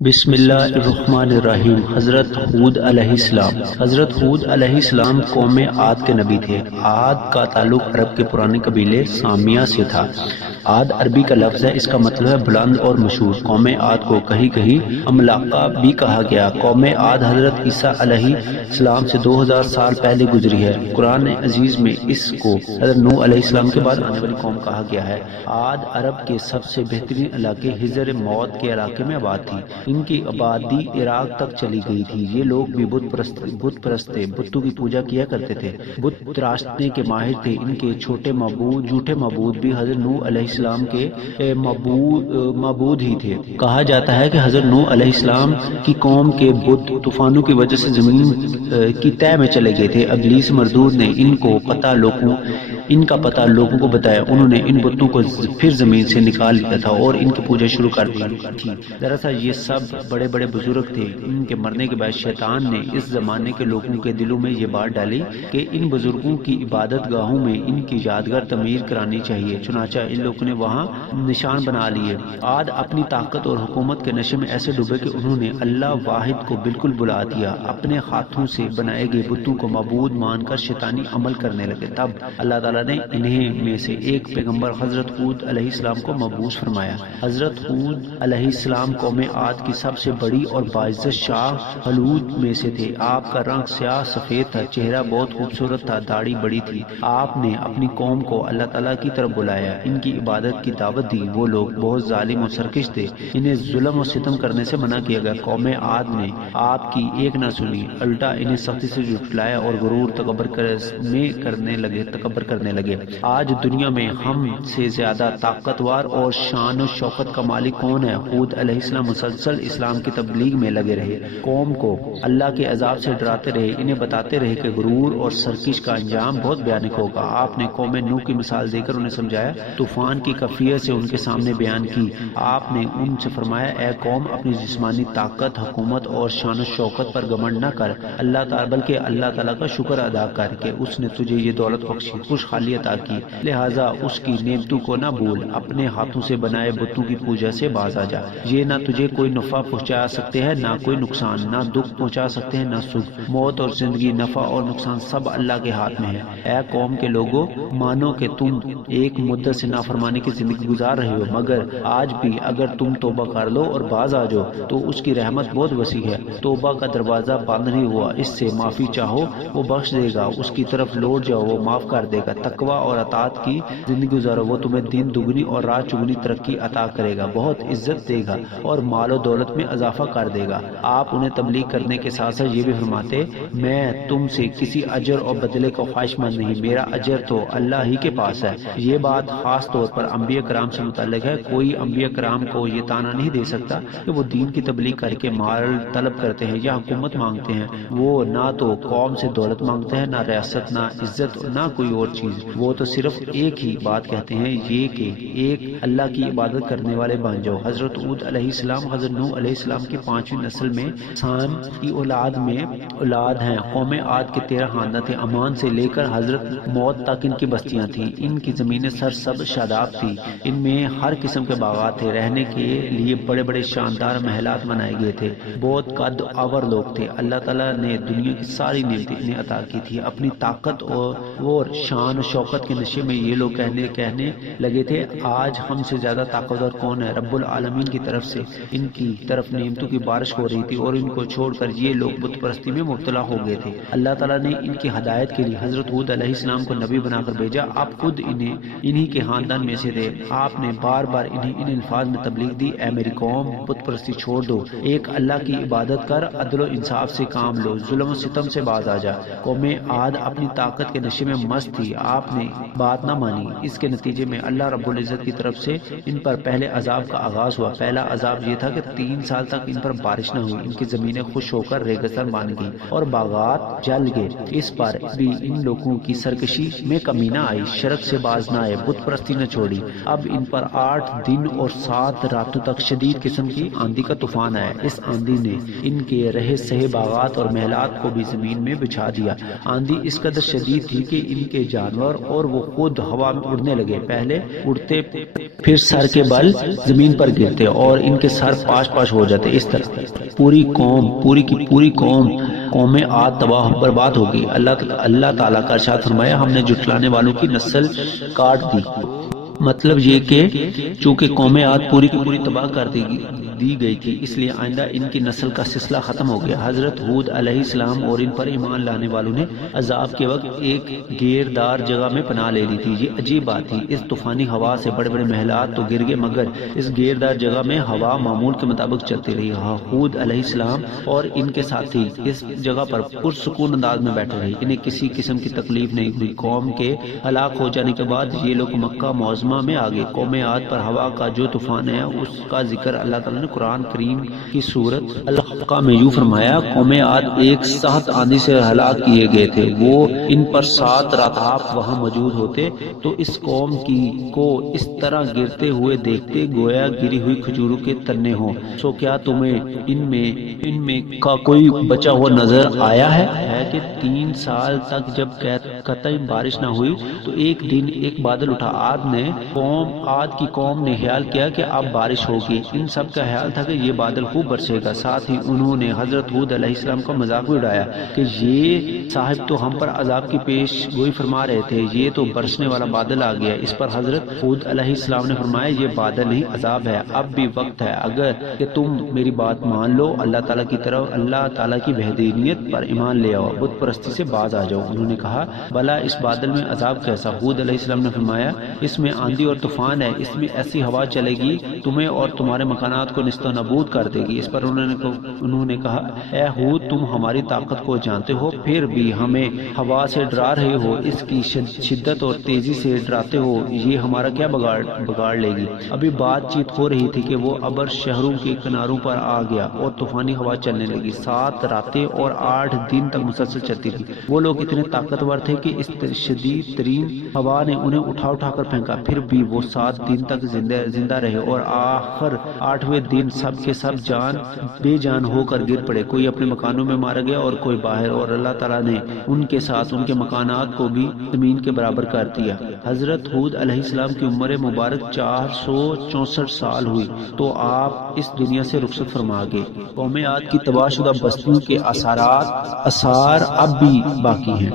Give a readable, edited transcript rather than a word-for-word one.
بسم اللہ الرحمن الرحیم۔ حضرت ہود علیہ السلام۔ حضرت ہود علیہ السلام قوم عاد کے نبی تھے۔ عاد کا تعلق عرب کے پرانے قبیلے سامیہ سے تھا۔ عاد عربی کا لفظ ہے، اس کا مطلب ہے بلند اور مشہور۔ قوم عاد کو کہیں کہیں عملاقہ بھی کہا گیا۔ قوم عاد حضرت عیسیٰ علیہ السلام سے 2000 سال پہلے گزری ہے۔ قرآن عزیز میں اس کو حضرت نوح علیہ السلام کے بعد آنے والی قوم کہا گیا ہے۔ عاد عرب کے سب سے بہترین علاقے حجر موت کے علاقے میں آباد تھی۔ ان کی آبادی عراق تک چلی گئی تھی۔ یہ لوگ بھی بت پرست تھے، بتوں کی پوجا کیا کرتے تھے، بت تراشنے کے ماہر تھے۔ ان کے جھوٹے معبود بھی حضرت نوح علیہ السلام کے معبود ہی تھے۔ کہا جاتا ہے کہ حضرت نوح علیہ السلام کی قوم کے بت طوفانوں کی وجہ سے زمین کی تہہ میں چلے گئے تھے۔ ابلیس مردود نے ان کا پتہ لوگوں کو بتایا۔ انہوں نے ان بتوں کو پھر زمین سے نکال لیا تھا اور ان کی پوجا شروع کر دی تھی۔ دراصل یہ سب بڑے بڑے بزرگ تھے۔ ان کے مرنے کے بعد شیطان نے اس زمانے کے لوگوں کے دلوں میں یہ بات ڈالی کہ ان بزرگوں کی عبادت گاہوں میں ان کی یادگار تعمیر کرانی چاہیے۔ چنانچہ ان لوگوں نے وہاں نشان بنا لیے۔ عاد اپنی طاقت اور حکومت کے نشے میں ایسے ڈوبے کہ انہوں نے اللہ واحد کو بالکل بلا دیا۔ اپنے ہاتھوں سے بنائے گئے بتوں کو معبود مان کر شیطانی عمل کرنے لگے۔ تب اللہ تعالیٰ نے انہیں میں سے ایک پیغمبر حضرت ہود علیہ السلام کو مبعوث فرمایا۔ حضرت ہود علیہ السلام قوم عاد کی سب سے بڑی اور باعزت شاہ خلود میں سے تھے۔ آپ کا رنگ سیاہ سفید تھا، چہرہ بہت خوبصورت تھا، داڑھی بڑی تھی۔ آپ نے اپنی قوم کو اللہ تعالیٰ کی طرف بلایا، ان کی عبادت کی دعوت دی۔ وہ لوگ بہت ظالم و سرکش تھے، انہیں ظلم و ستم کرنے سے منع کیا گیا۔ قوم عاد نے آپ کی ایک نہ سنی، الٹا انہیں سختی سے جھٹلایا اور غرور تکبر کرنے لگے۔ آج دنیا میں ہم سے زیادہ طاقتور اور شان و شوکت کا مالک کون ہے؟ ہود علیہ السلام مسلسل اسلام کی تبلیغ میں لگے رہے، قوم کو اللہ کے عذاب سے ڈراتے رہے، انہیں بتاتے رہے کہ غرور اور سرکش کا انجام بہت بھیانک ہوگا۔ آپ نے قوم نوح کی مثال دے کر انہیں سمجھایا، طوفان کی کیفیت سے ان کے سامنے بیان کی۔ آپ نے ان سے فرمایا، اے قوم، اپنی جسمانی طاقت، حکومت اور شان و شوکت پر گھمنڈ نہ کر، بلکہ اللہ تعالیٰ کا شکر ادا کر کہ اس نے تجھے یہ دولت بخشی، خوشحالی عطا کی، لہٰذا اس کی نعمتوں کو نہ بھول۔ اپنے ہاتھوں سے بنائے بتوں کی پوجا سے باز آ جا۔ یہ نہ تجھے کوئی نفع پہنچا سکتے ہیں، نہ کوئی نقصان، نہ دکھ پہنچا سکتے ہیں، نہ سکھ۔ موت اور زندگی، نفع اور نقصان سب اللہ کے ہاتھ میں ہے۔ اے قوم کے لوگوں، مانو کہ تم ایک مدت سے نافرمانی کی زندگی گزار رہے ہو، مگر آج بھی اگر تم توبہ کر لو اور باز آ جاؤ تو اس کی رحمت بہت وسیع ہے۔ توبہ کا دروازہ بند نہیں ہوا، اس سے معافی چاہو وہ بخش دے گا، اس کی طرف لوٹ جاؤ وہ معاف کر دے گا۔ تقوی اور اطاعت کی زندگی گزارو، وہ تمہیں دن دگنی اور رات چگنی ترقی عطا کرے گا، بہت عزت دے گا اور مال و دولت میں اضافہ کر دے گا۔ آپ انہیں تبلیغ کرنے کے ساتھ ساتھ یہ بھی فرماتے، میں تم سے کسی اجر اور بدلے کا خواہش مند نہیں، میرا اجر تو اللہ ہی کے پاس ہے۔ یہ بات خاص طور پر انبیاء کرام سے متعلق ہے۔ کوئی انبیاء کرام کو یہ طعنہ نہیں دے سکتا کہ وہ دین کی تبلیغ کر کے مال طلب کرتے ہیں یا حکومت مانگتے ہیں۔ وہ نہ تو قوم سے دولت مانگتے ہیں، نہ ریاست، نہ عزت، نہ کوئی اور چیز۔ وہ تو صرف ایک ہی بات کہتے ہیں، یہ کہ ایک اللہ کی عبادت کرنے والے بن جاؤ۔ حضرت ہود علیہ السلام حضرت نوح علیہ السلام کی 5ویں نسل میں سام کی اولاد ہیں۔ قوم عاد کے 13 خاندان تھے۔ امان سے لے کر حضرت موت تک ان کی بستیاں تھیں۔ ان کی زمینیں سرسبز شاداب تھی، ان میں ہر قسم کے باغات تھے، رہنے کے لیے بڑے بڑے شاندار محلات بنائے گئے تھے، بہت قد آور لوگ تھے۔ اللہ تعالیٰ نے دنیا کی ساری نعمتیں انہیں عطا کی تھی۔ اپنی طاقت اور شان و شوکت کے نشے میں یہ لوگ کہنے لگے تھے، آج ہم سے زیادہ طاقتور کون ہے؟ رب العالمین کی طرف سے ان کی طرف نعمتوں کی بارش ہو رہی تھی اور ان کو چھوڑ کر یہ لوگ بت پرستی میں مبتلا ہو گئے تھے۔ اللہ تعالیٰ نے ان کی ہدایت کے لیے حضرت ہود علیہ السلام کو نبی بنا کر بھیجا۔ آپ خود انہی کے خاندان میں سے تھے۔ آپ نے بار بار انہیں ان الفاظ میں تبلیغ دی، اے میری قوم، بت پرستی چھوڑ دو، ایک اللہ کی عبادت کر، عدل و انصاف سے کام لو، ظلم و ستم سے باز آ جا۔ قوم عاد اپنی طاقت کے نشے میں مست تھی، آپ نے بات نہ مانی۔ اس کے نتیجے میں اللہ رب العزت کی طرف سے ان پر پہلے عذاب کا آغاز ہوا۔ پہلا عذاب یہ تھا کہ 3 سال تک ان پر بارش نہ ہوئی، ان کی زمینیں خشک ہو کر ریگستان بن گئی اور باغات جل گئے۔ اس پر بھی ان لوگوں کی سرکشی میں کمی نہ آئی، شرک سے باز نہ آئے، بت پرستی نہ چھوڑی۔ اب ان پر 8 دن اور 7 راتوں تک شدید قسم کی آندھی کا طوفان آیا۔ اس آندھی نے ان کے رہے سہے باغات اور محلات کو بھی زمین میں بچھا دیا۔ آندھی اس قدر شدید تھی کہ ان کے جانور گھر اور وہ خود ہوا میں اڑنے لگے، پہلے اڑتے پھر سر کے بل زمین پر گرتے اور ان کے سر پاش پاش ہو جاتے۔ اس طرح پوری قوم، پوری کی پوری قوم عاد تباہ برباد ہو گئی۔ اللہ تعالیٰ کا ارشاد فرمایا، ہم نے جھٹلانے والوں کی نسل کاٹ دی۔ مطلب یہ کہ چونکہ قوم عاد پوری کی پوری تباہ کر دی گئی تھی، اس لیے آئندہ ان کی نسل کا سلسلہ ختم ہو گیا۔ حضرت ہود علیہ السلام اور ان پر ایمان لانے والوں نے عذاب کے وقت ایک گیردار جگہ میں پناہ لے لی تھی۔ یہ عجیب بات تھی، اس طوفانی ہوا سے بڑے بڑے محلات تو گر گئے، مگر اس گیردار جگہ میں ہوا معمول کے مطابق چلتی رہی۔ ہود علیہ السلام اور ان کے ساتھی اس جگہ پر پرسکون انداز میں بیٹھے رہے، انہیں کسی قسم کی تکلیف نہیں ہوئی۔ قوم کے ہلاک ہو جانے کے بعد یہ لوگ مکہ معظمہ میں آگے۔ قوم عاد پر ہوا کا جو طوفان ہے اس کا ذکر اللہ تعالیٰ نے قرآن کریم کی سورۃ الحقہ میں یوں فرمایا، قوم عاد ایک سخت آندھی سے ہلاک کیے گئے تھے، وہ ان پر 7 رات آپ وہاں موجود ہوتے تو اس قوم کو اس طرح گرتے ہوئے دیکھتے گویا گری ہوئی کھجوروں کے تنے ہوں۔ سو کیا تمہیں ان میں کا کوئی بچا ہوا نظر آیا ہے کہ 3 سال تک جب قطعی بارش نہ ہوئی تو ایک دن ایک بادل اٹھا۔ عاد کی قوم نے خیال کیا کہ اب بارش ہوگی، ان سب کا خیال تھا کہ یہ بادل خوب برسے گا۔ ساتھ ہی انہوں نے حضرت ہود علیہ السلام کا مذاق بھی اڑایا کہ یہ صاحب تو ہم پر عذاب کی پیش گوئی فرما رہے تھے، یہ تو برسنے والا بادل آ گیا۔ اس پر حضرت ہود علیہ السلام نے فرمایا، یہ بادل نہیں عذاب ہے، اب بھی وقت ہے اگر کہ تم میری بات مان لو، اللہ تعالیٰ کی طرف اللہ تعالیٰ کی وحدانیت پر ایمان لے آؤ، بت پرستی سے باز آ جاؤ۔ انہوں نے کہا، بھلا اس بادل میں عذاب کیسا؟ ہود علیہ السلام نے فرمایا، اس میں آندھی اور طوفان ہے، اس میں ایسی ہوا چلے گی تمہیں اور تمہارے مکانات کو نیست و نابود کر دے گی۔ اس پر انہوں نے کہا، اے ہود، تم ہماری طاقت کو جانتے ہو، پھر بھی ہمیں ہوا سے ڈرا رہے ہو، اس کی شدت اور تیزی سے ڈراتے ہو، یہ ہمارا کیا بگاڑ لے گی؟ ابھی بات چیت ہو رہی تھی کہ وہ ابر شہروں کے کناروں پر آ گیا اور طوفانی ہوا چلنے لگی۔ 7 راتیں اور 8 دن تک مسلسل چلتی رہی۔ وہ لوگ اتنے طاقتور تھے کہ اس شدید ترین ہوا نے انہیں اٹھا کر پھینکا، پھر بھی وہ 7 دن تک زندہ رہے اور آخر 8ویں دن سب کے سب بے جان ہو کر گر پڑے۔ کوئی اپنے مکانوں میں مارا گیا اور کوئی باہر، اور اللہ تعالیٰ نے ان کے ساتھ ان کے مکانات کو بھی زمین کے برابر کر دیا۔ حضرت ہود علیہ السلام کی عمر مبارک 464 سال ہوئی تو آپ اس دنیا سے رخصت فرما گئے۔ قوم عاد کی تباہ شدہ بستیوں کے آثار اب بھی باقی ہیں۔